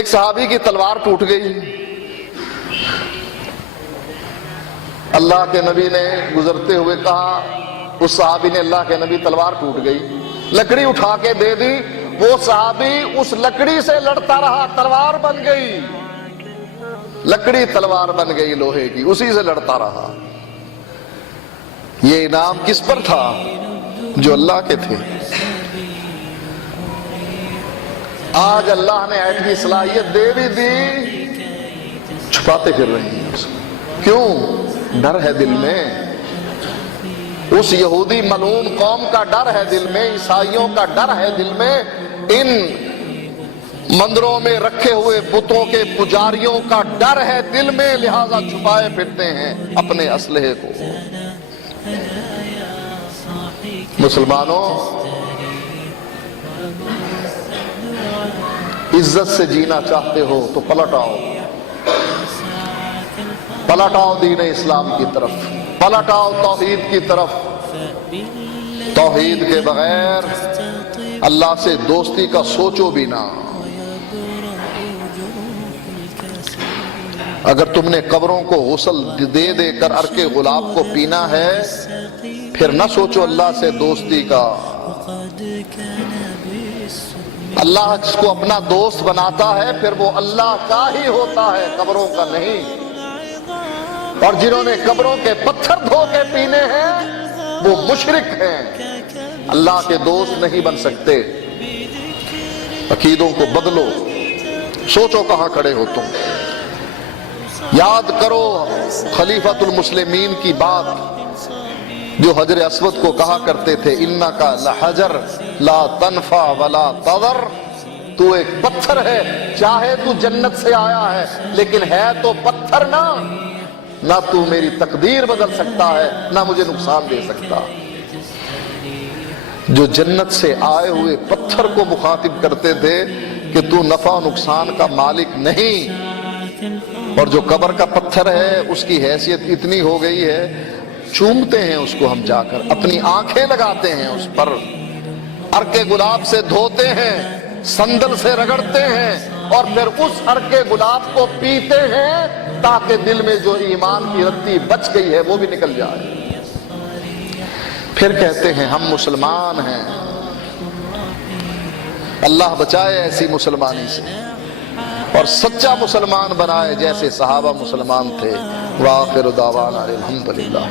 ایک صحابی کی تلوار ٹوٹ گئی، اللہ کے نبی نے گزرتے ہوئے کہا، اس صحابی نے اللہ کے نبی تلوار ٹوٹ گئی، لکڑی اٹھا کے دے دی، وہ صحابی اس لکڑی سے لڑتا رہا، تلوار بن گئی، لکڑی تلوار بن گئی لوہے کی، اسی سے لڑتا رہا۔ یہ انعام کس پر تھا؟ جو اللہ کے تھے۔ آج اللہ نے ایٹمی صلاحیت دے بھی دی، چھپاتے پھر رہے ہیں اس کو۔ کیوں؟ ڈر ہے دل میں، اس یہودی ملعون قوم کا ڈر ہے دل میں، عیسائیوں کا ڈر ہے دل میں، ان مندروں میں رکھے ہوئے بتوں کے پجاریوں کا ڈر ہے دل میں، لہذا چھپائے پھرتے ہیں اپنے اسلحے کو۔ مسلمانوں، عزت سے جینا چاہتے ہو تو پلٹ آؤ، پلٹ آؤ دین اسلام کی طرف، پلٹ آؤ توحید کی طرف۔ توحید کے بغیر اللہ سے دوستی کا سوچو بھی نہ۔ اگر تم نے قبروں کو غسل دے دے کر عرق گلاب کو پینا ہے، پھر نہ سوچو اللہ سے دوستی کا۔ اللہ جس کو اپنا دوست بناتا ہے پھر وہ اللہ کا ہی ہوتا ہے، قبروں کا نہیں۔ اور جنہوں نے قبروں کے پتھر دھو کے پینے ہیں وہ مشرک ہیں، اللہ کے دوست نہیں بن سکتے۔ عقیدوں کو بدلو، سوچو کہاں کھڑے ہو تم۔ یاد کرو خلیفۃ المسلمین کی بات، جو حجر اسود کو کہا کرتے تھے، انکا لحجر لا تنفع ولا تضر، تو ایک پتھر ہے، چاہے تو جنت سے آیا ہے لیکن ہے تو پتھر نہ تو میری تقدیر بدل سکتا ہے نہ مجھے نقصان دے سکتا۔ جو جنت سے آئے ہوئے پتھر کو مخاطب کرتے تھے کہ تو نفع و نقصان کا مالک نہیں، اور جو قبر کا پتھر ہے اس کی حیثیت اتنی ہو گئی ہے، چومتے ہیں اس کو ہم جا کر، اپنی آنکھیں لگاتے ہیں اس پر، عرق گلاب سے دھوتے ہیں، سندل سے رگڑتے ہیں، اور پھر اس عرق گلاب کو پیتے ہیں تاکہ دل میں جو ایمان کی رتی بچ گئی ہے وہ بھی نکل جائے۔ پھر کہتے ہیں ہم مسلمان ہیں۔ اللہ بچائے ایسی مسلمانی سے، اور سچا مسلمان بنائے جیسے صحابہ مسلمان تھے۔ وآخر دعوانا الحمدللہ۔